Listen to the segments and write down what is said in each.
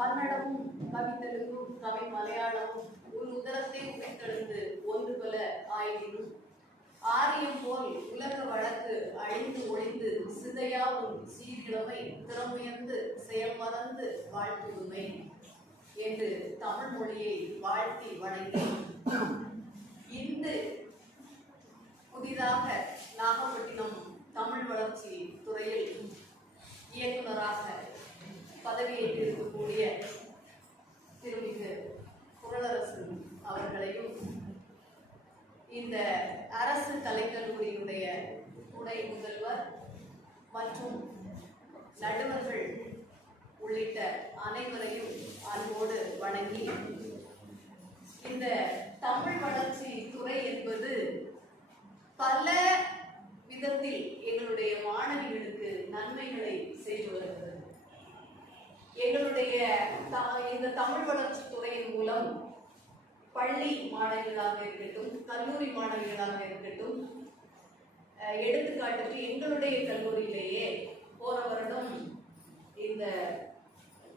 கன்னடமும் கவிதெலுங்கும் கவி மலையாளமும் ஒரு உதரத்தை உடைத்தெழுந்து ஒன்று பல ஆயினும் ஆரியம் போல் உலக வழக்கு அழிந்து ஒழிந்து சிதையாவும் சீர்கிழமை திறமுயர்ந்து செயல் மறந்து வாழ்த்துதுமை என்று தமிழ் மொழியை வாழ்த்தி வணங்கி இன்று புதிதாக நாகப்பட்டினம் தமிழ் வளர்ச்சி துறையில் இயக்குநராக இயக்குனராக பதவியேற்றிருக்கக்கூடிய திருமிகு குரலரசன் அவர்களையும் இந்த அரசு கலைக்கல்லூரியினுடைய துணை முதல்வர் மற்றும் நடுவர்கள் உள்ளிட்ட அனைவரையும் அன்போடு வணங்கி இந்த தமிழ் வளர்ச்சி துறை என்பது பல விதத்தில் எங்களுடைய மாணவிகளுக்கு நன்மைகளை செய்து வருகிறது எங்களுடைய இந்த தமிழ் வளர்ச்சி துறையின் மூலம் பள்ளி மாணவிகளாக இருக்கட்டும் கல்லூரி மாணவிகளாக இருக்கட்டும் எடுத்துக்காட்டுக்கு எங்களுடைய கல்லூரியிலேயே போன வருடம் இந்த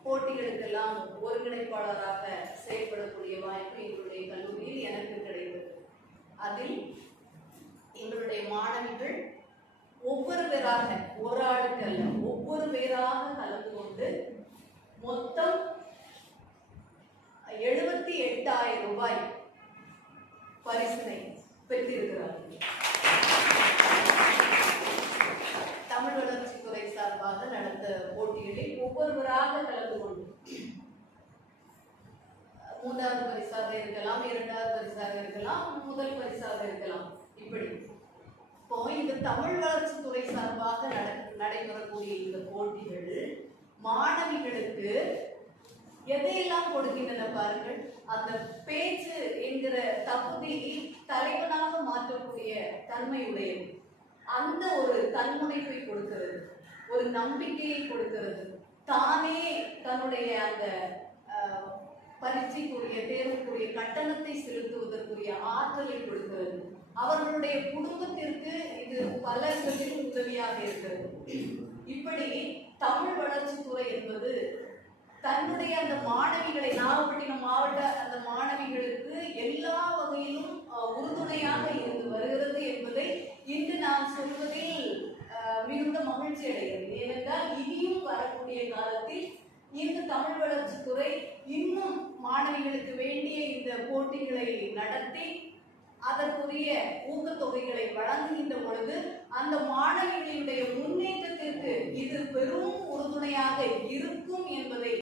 போட்டிகளுக்கெல்லாம் ஒருங்கிணைப்பாளராக செயல்படக்கூடிய வாய்ப்பு எங்களுடைய கல்லூரியில் எனக்கு கிடைத்தது. அதில் எங்களுடைய மாணவிகள் ஒவ்வொரு பேராக ஒரு ஆளுக்கு அல்ல ஒவ்வொரு பேராக கலந்து கொண்டு பரிசினை பெற்றிருக்கிறார்கள். தமிழ் வளர்ச்சித்துறை சார்பாக நடந்த போட்டிகளில் ஒவ்வொருவராக கலந்து கொண்டு மூன்றாவது பரிசாக இருக்கலாம் இரண்டாவது பரிசாக இருக்கலாம் முதல் பரிசாக இருக்கலாம். இப்படி. இப்போ இந்த தமிழ் வளர்ச்சித்துறை சார்பாக நட- நடைபெறக்கூடிய இந்த போட்டிகள் மாணவிகளுக்கு எதையெல்லாம் கொடுக்கின்றன பாருங்கள். அந்த பேச்சு என்கிற தகுதியை தலைவனாக மாற்றக்கூடிய தன்மையுடையது அந்த ஒரு தன்முனைப்பை கொடுக்கிறது ஒரு நம்பிக்கையை கொடுக்கிறது. தானே தன்னுடைய அந்த பரீட்சைக்குரிய தேர்வுக்குரிய கட்டணத்தை செலுத்துவதற்குரிய ஆற்றலை கொடுக்கிறது. அவர்களுடைய குடும்பத்திற்கு இது பல விதத்தில் உதவியாக இருக்கிறது. இப்படி தமிழ் வளர்ச்சித்துறை என்பது தன்னுடைய அந்த மாணவிகளை நாகப்பட்டினம் தமிழ் வளர்ச்சித்துறை இன்னும் மாணவிகளுக்கு வேண்டிய இந்த போட்டிகளை நடத்தி அதற்குரிய ஊக்கத்தொகைகளை வழங்குகின்ற பொழுது அந்த மாணவிகளுடைய முன்னேற்றத்திற்கு இது பெரும் உறுதுணையாக இருக்கும் என்பதை